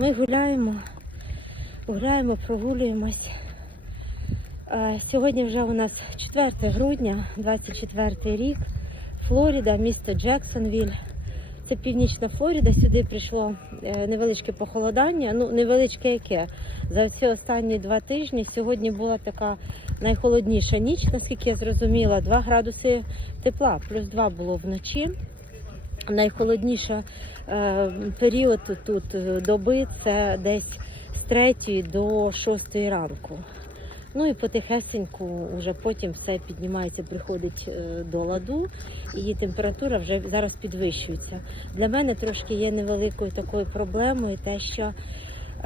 ми гуляємо, гуляємо, прогулюємось. Сьогодні вже у нас 4 грудня, 24 рік. Флоріда, місто Джексонвіль. Це північна Флоріда. Сюди прийшло е, невеличке похолодання. Ну, невеличке яке. За ці останні два тижні сьогодні була така найхолодніша ніч, наскільки я зрозуміла, 2 градуси тепла, плюс 2 було вночі. Найхолодніша е, період тут е, доби це десь з 3 до 6 ранку. Ну і потихесеньку вже потім все піднімається, приходить е, до ладу, і температура вже зараз підвищується. Для мене трошки є невеликою такою проблемою те, що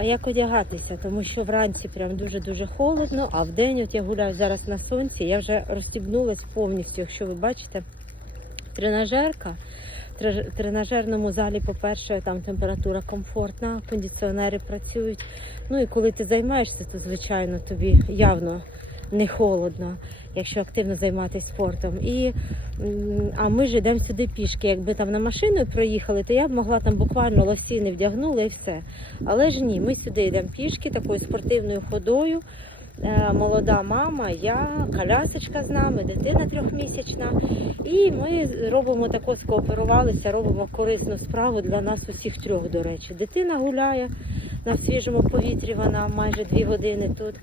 як одягатися, тому що вранці прям дуже-дуже холодно, а вдень от я гуляю зараз на сонці, я вже розстібнулась повністю, якщо ви бачите, тренажерка. В тренажерному залі, по-перше, там температура комфортна, кондиціонери працюють. Ну і коли ти займаєшся, то звичайно тобі явно не холодно, якщо активно займатися спортом. І, а ми ж йдемо сюди пішки. Якби там на машину проїхали, то я б могла там буквально лосіни вдягнула і все. Але ж ні, ми сюди йдемо пішки такою спортивною ходою. Е, Молода мама, я, колясочка з нами, дитина трьохмісячна. І ми робимо тако, скооперувалися, робимо корисну справу для нас усіх трьох, до речі. Дитина гуляє на свіжому повітрі, вона майже дві години тут.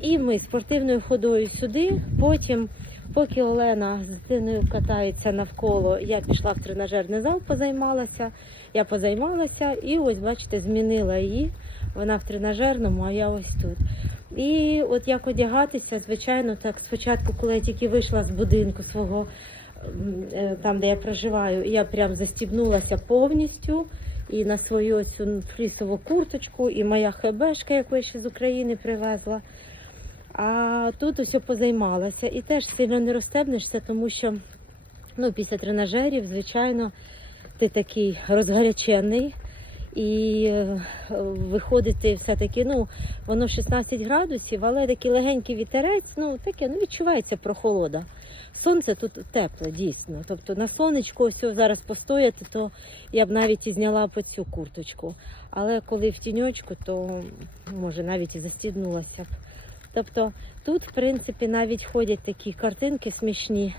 І ми спортивною ходою сюди. Потім, поки Олена з дитиною катається навколо, я пішла в тренажерний зал, позаймалася. Я позаймалася і ось, бачите, змінила її. Вона в тренажерному, а я ось тут. І от як одягатися, звичайно, так спочатку, коли я тільки вийшла з будинку свого, е, там де я проживаю, я прям застібнулася повністю і на свою цю флісову курточку, і моя хебешка, яку я ще з України привезла. А тут усе позаймалася. І теж сильно не розстебнешся, тому що ну, після тренажерів, звичайно, ти такий розгарячений. І е, виходити все-таки, ну, воно 16 градусів, але такий легенький вітерець, ну таке ну, відчувається прохолода. Сонце тут тепле, дійсно. Тобто на сонечку ось зараз постояти, то я б навіть і зняла по цю курточку. Але коли в тіньочку, то може навіть і застіднулася б. Тобто тут, в принципі, навіть ходять такі картинки смішні,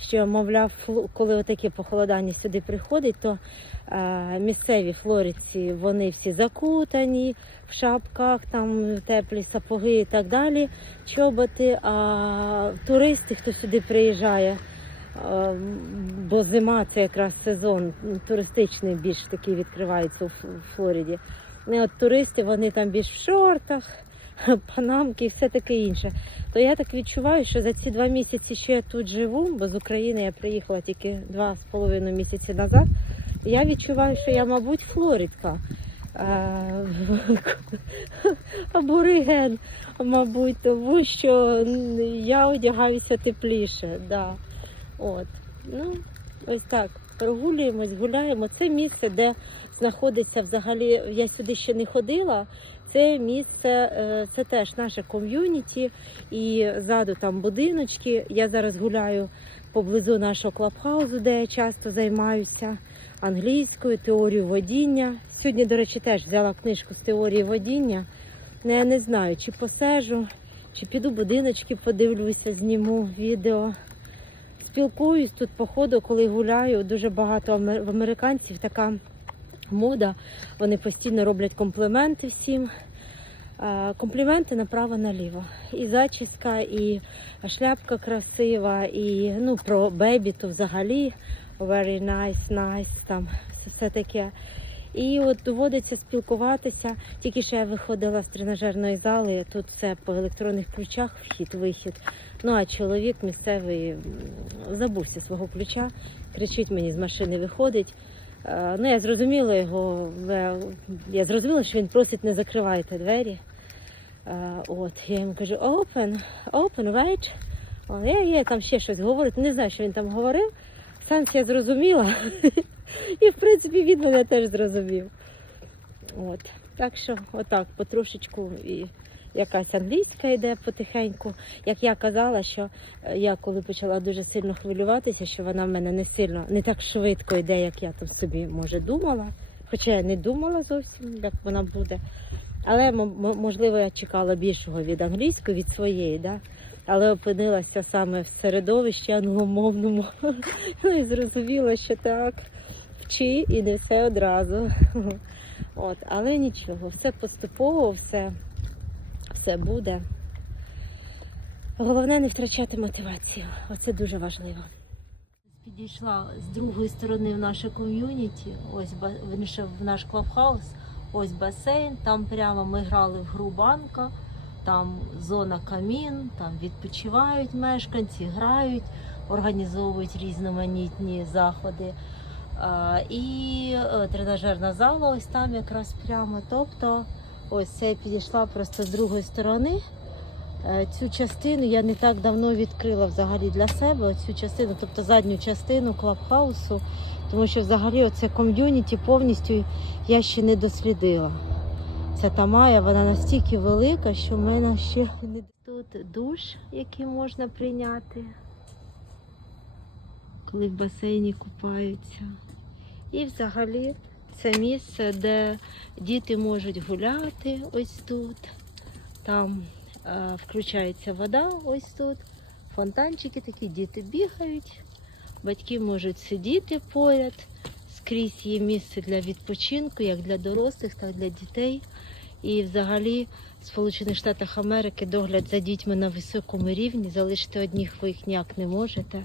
що, мовляв, коли отаке похолодання сюди приходить, то е, місцеві флориці вони всі закутані в шапках, там теплі сапоги і так далі, чоботи. А туристи, хто сюди приїжджає, бо зима це якраз сезон туристичний, більш такий відкривається у Флориді. І от туристи вони там більш в шортах, панамки і все таке інше. То я так відчуваю, що за ці два місяці, що я тут живу, бо з України я приїхала тільки два з половиною місяці назад. Я відчуваю, що я, мабуть, флоридка. Е, Абориген, мабуть, тому що я одягаюся тепліше. Да. От. Ну, ось так. Прогулюємось, гуляємо. Це місце, де знаходиться взагалі, я сюди ще не ходила. Це місце, е, це теж наше ком'юніті, і ззаду там будиночки. Я зараз гуляю поблизу нашого клабхаузу, де я часто займаюся англійською, теорією водіння. Сьогодні, до речі, теж взяла книжку з теорії водіння. Ну, я не знаю, чи посежу, чи піду будиночки, подивлюся, зніму відео. Спілкуюсь тут по ходу, коли гуляю. Дуже багато в американців така мода. Вони постійно роблять компліменти всім. Компліменти направо-наліво. І зачіска, і шляпка красива, і ну, про бебі то взагалі very nice, nice, там все, таке. І от доводиться спілкуватися. Тільки що я виходила з тренажерної зали, тут все по електронних ключах, вхід, вихід. Ну а чоловік місцевий забувся свого ключа, кричить мені з машини, виходить. Е, Ну, я зрозуміла його, я зрозуміла, що він просить не закривайте двері. Е, От, я йому кажу, open, open, right? Я, я там ще щось говорить, не знаю, що він там говорив. Сенс я зрозуміла. І, в принципі, він мене теж зрозумів. От. Так що, отак, потрошечку і якась англійська йде потихеньку. Як я казала, що е, я коли почала дуже сильно хвилюватися, що вона в мене не сильно, не так швидко йде, як я там собі, може, думала. Хоча я не думала зовсім, як вона буде. Але можливо я чекала більшого від англійської, від своєї, да? але опинилася саме в середовищі англомовному. Ну і зрозуміла, що так, вчи і не все одразу. От, але нічого, все поступово, все, все буде. Головне не втрачати мотивацію. Оце дуже важливо. Підійшла з другої сторони в наше ком'юніті, ось верніше, в наш клабхаус, ось басейн. Там прямо ми грали в гру банка, там зона камін, там відпочивають мешканці, грають, організовують різноманітні заходи. І е, тренажерна зала ось там якраз прямо. Тобто, ось це підійшла просто з другої сторони. Е, Цю частину я не так давно відкрила взагалі для себе. Цю частину, тобто задню частину клабхаусу, тому що взагалі оце ком'юніті повністю я ще не дослідила. Ця тамая, вона настільки велика, що в мене ще не тут душ, який можна прийняти, коли в басейні купаються. І взагалі це місце, де діти можуть гуляти ось тут. Там е, включається вода ось тут. Фонтанчики такі, діти бігають, батьки можуть сидіти поряд. Скрізь є місце для відпочинку, як для дорослих, так і для дітей. І взагалі в Сполучених Штатах Америки догляд за дітьми на високому рівні. Залишити одніх ви їх ніяк не можете.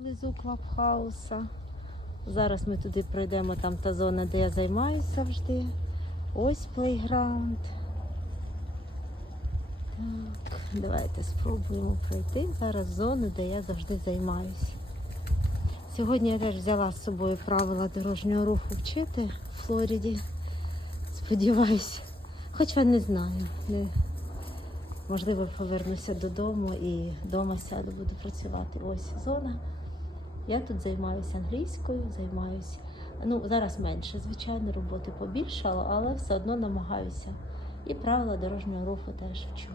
Поблизу клабхауса. Зараз ми туди пройдемо, там та зона, де я займаюся завжди. Ось плейграунд. Так, давайте спробуємо пройти зараз зону, де я завжди займаюся. Сьогодні я теж взяла з собою правила дорожнього руху вчити в Флориді. Сподіваюсь, хоча не знаю. Не... Можливо, повернуся додому і вдома сяду, буду працювати. Ось зона. Я тут займаюся англійською, займаюся. Ну, зараз менше, звичайно, роботи побільшало, але все одно намагаюся. І правила дорожнього руху теж вчу.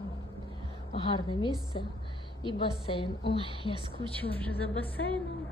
Гарне місце і басейн. Ой, я скучила вже за басейном.